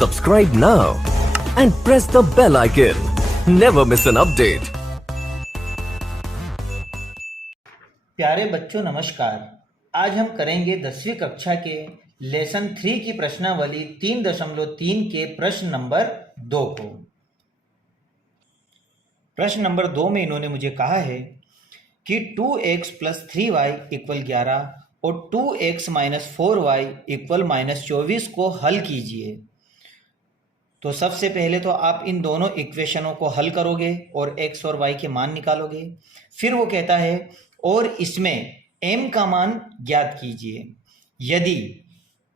Subscribe now and press the bell icon. Never miss an update. प्यारे बच्चों नमस्कार। आज हम करेंगे 10वीं कक्षा के लेसन 3 की प्रश्नावली 3.3 के प्रश्न नंबर 2 को। प्रश्न नंबर 2 में इन्होंने मुझे कहा है कि 2x + 3y = 11 और 2x - 4y = -24 को हल कीजिए। तो सबसे पहले तो आप इन दोनों इक्वेशनों को हल करोगे और x और y के मान निकालोगे। फिर वो कहता है और इसमें m का मान ज्ञात कीजिए यदि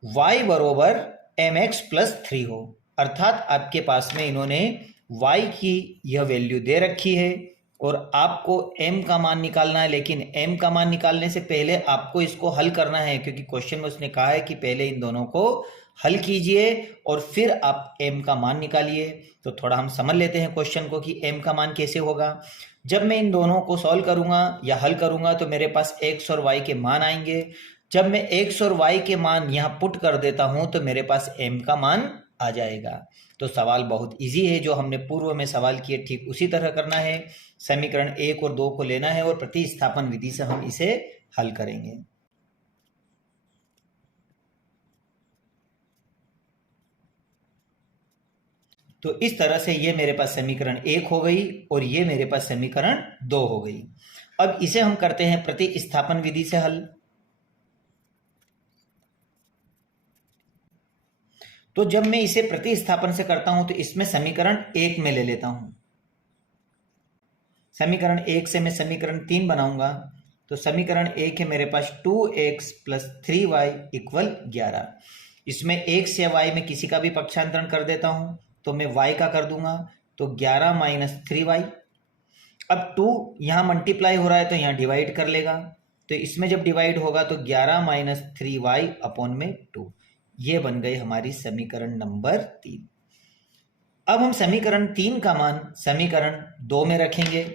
y बरोबर mx + 3 हो, अर्थात आपके पास में इन्होंने y की यह वैल्यू दे रखी है और आपको m का मान निकालना है। लेकिन m का मान निकालने से पहले आपको इसको हल करना है, क्योंकि क्वेश्चन में उसने कहा है कि पहले इन दोनों को हल कीजिए और फिर आप m का मान निकालिए। तो थोड़ा हम समझ लेते हैं क्वेश्चन को कि m का मान कैसे होगा। जब मैं इन दोनों को सॉल्व करूंगा या हल करूंगा तो मेरे पास x और y के मान आएंगे। जब मैं x और y के मान यहाँ पुट कर देता हूं तो मेरे पास m का मान आ जाएगा। तो सवाल बहुत इजी है, जो हमने पूर्व में सवाल किए ठीक उसी तरह करना है। समीकरण 1 और 2 को लेना है और प्रतिस्थापन विधि से हम इसे हल करेंगे। तो इस तरह से ये मेरे पास समीकरण 1 हो गई और ये मेरे पास समीकरण 2 हो गई। अब इसे हम करते हैं प्रतिस्थापन विधि से हल। तो जब मैं इसे प्रतिस्थापन से करता हूं तो इसमें समीकरण 1 में ले लेता हूं। समीकरण 1 से मैं समीकरण 3 बनाऊंगा। तो समीकरण 1 है मेरे पास 2x + 3y = 11। इसमें x या y में किसी का भी पक्षांतरण कर देता हूं, तो मैं y का कर दूंगा। तो 11 - 3y। अब 2 यहां मल्टीप्लाई हो रहा है तो यहां डिवाइड कर लेगा। तो इसमें जब डिवाइड होगा तो 11 - 3y/2। ये बन गई हमारी समीकरण नंबर 3। अब हम समीकरण 3 का मान समीकरण 2 में रखेंगे।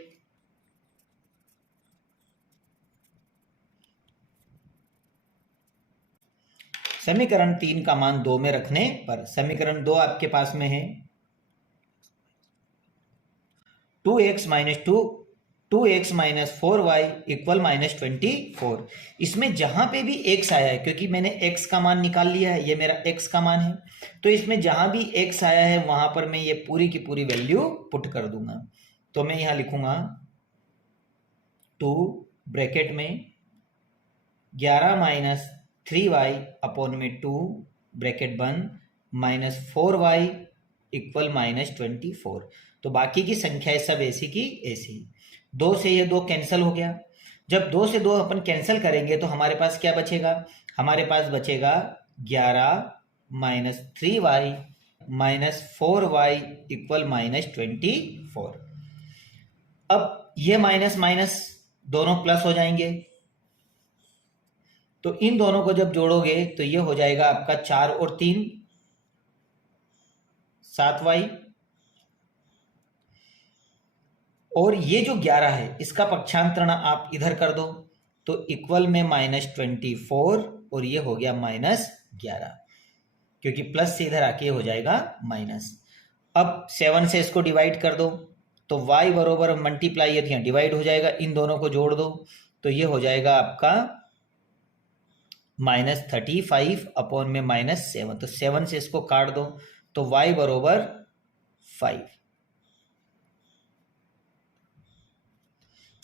समीकरण 3 का मान 2 में रखने पर समीकरण 2 आपके पास में है 2x - 4y = -24। इसमें जहां पे भी x आया है, क्योंकि मैंने x का मान निकाल लिया है, ये मेरा x का मान है, तो इसमें जहां भी x आया है वहां पर मैं ये पूरी की पूरी वैल्यू पुट कर दूंगा। तो मैं यहां लिखूंगा 2 ब्रैकेट में 11 - 3y/2 ब्रैकेट बंद -4y = -24। तो बाकी की संख्याएं सब ऐसी की ऐसी। 2 से ये 2 कैंसिल हो गया। जब 2 से 2 अपन कैंसिल करेंगे तो हमारे पास क्या बचेगा? हमारे पास बचेगा 11 - 3y - 4y = -24। अब ये माइनस माइनस दोनों प्लस हो जाएंगे। तो इन दोनों को जब जोड़ोगे तो ये हो जाएगा आपका 4 और 3 7y, और ये जो 11 है इसका पक्षांतरण आप इधर कर दो तो इक्वल में -24 और ये हो गया -11, क्योंकि प्लस से इधर आके हो जाएगा माइनस। अब 7 से इसको डिवाइड कर दो तो y बरोबर मल्टीप्लाई है तो यहाँ डिवाइड हो जाएगा। इन दोनों को जोड़ दो तो ये हो जाएगा आपका -35/में -7। तो 7 से इसको काट दो तो y बरोबर 5।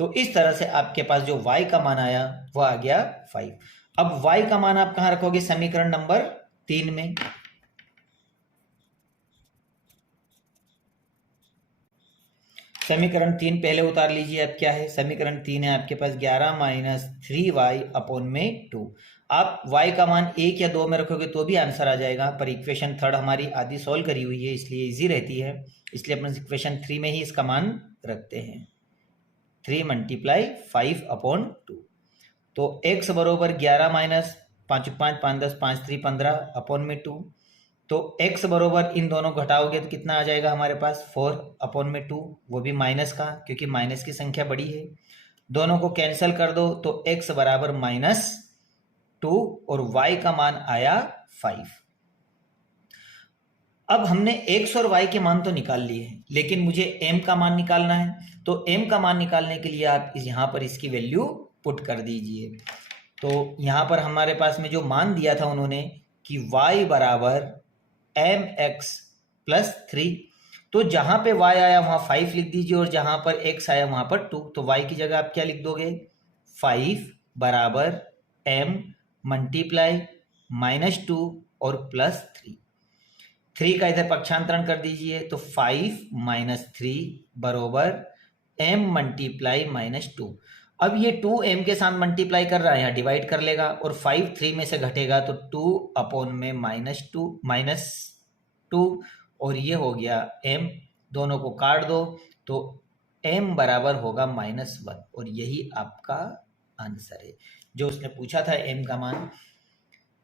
तो इस तरह से आपके पास जो y का मान आया वो आ गया 5। अब y का मान आप कहां रखोगे? समीकरण नंबर 3 में। समीकरण 3 पहले उतार लीजिए। अब क्या है? समीकरण 3 है आपके पास 11 - 3y/2। आप y का मान 1 या 2 में रखोगे तो भी आंसर आ जाएगा, पर इक्वेशन 3 हमारी आधी सॉल्व करी हुई है इसलिए इजी रहती है, इसलिए अपन इक्वेशन 3 में ही इसका मान रखते हैं। 3 × 5/2। तो x बरोबर 11 - 5 5 5 10 5 3 15/2। तो x बरोबर इन दोनों घटाओगे तो कितना आ जाएगा हमारे पास? 4/2, वो भी माइनस का, क्योंकि माइनस की संख्या बड़ी है। दोनों को कैंसिल कर दो तो x बराबर -2 और y का मान आया 5। अब हमने x और y के मान तो निकाल लिए हैं, लेकिन मुझे m का मान निकालना है। तो m का मान निकालने के लिए आप यहाँ पर इसकी वैल्यू पुट कर दीजिए। तो यहाँ पर हमारे पास में जो मान दिया था उन्होंने कि y बराबर mx प्लस 3, तो जहाँ पे y आया वहाँ 5 लिख दीजिए और जहाँ पर x आया वहाँ पर 2। तो y की जगह आप क्या लिख दोगे, 5 बराबर m मल्टीप्लाई -2 और प्लस 3 का इधर पक्षांतरण कर दीजिए। तो 5 - 3 बराबर m मल्टीप्लाई -2। अब ये 2m के साथ मल्टीप्लाई कर रहा है, यहाँ डिवाइड कर लेगा और 5 3 में से घटेगा तो 2 में -2 और ये हो गया m, दोनों को काट दो तो m बराबर होगा -1 और यही आपका आंसर है जो उसने पूछा था m का मान।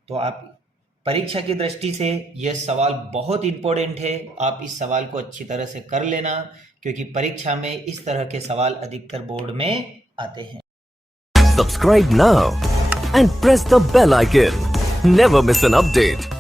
तो आप परीक्षा की दृष्टि से यह सवाल बहुत इंपॉर्टेंट है, आप इस सवाल को अच्छी तरह से कर लेना क्योंकि परीक्षा में इस तरह के सवाल अधिकतर बोर्ड में आते हैं। Subscribe now and press the bell icon. Never miss an update.